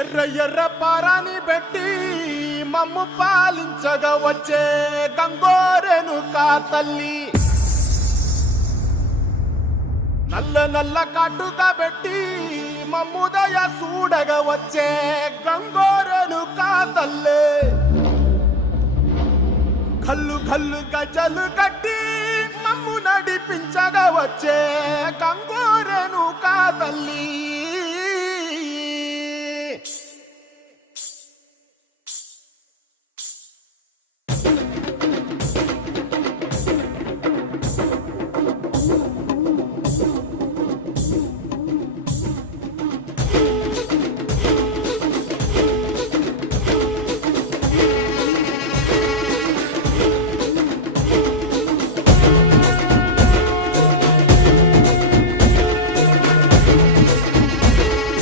ఎర్ర ఎర్ర పారాని పెట్టి మమ్ము పాలించగా వచ్చే గంగోరెను కా తల్లి, నల్ల నల్ల కాటుగా పెట్టి మమ్ముదయ చూడగా వచ్చే గంగోరెను కా తల్లి, కల్లు కల్లు గజలు కట్టి మమ్ము నడిపించగా వచ్చే గంగోరెను కా తల్లి.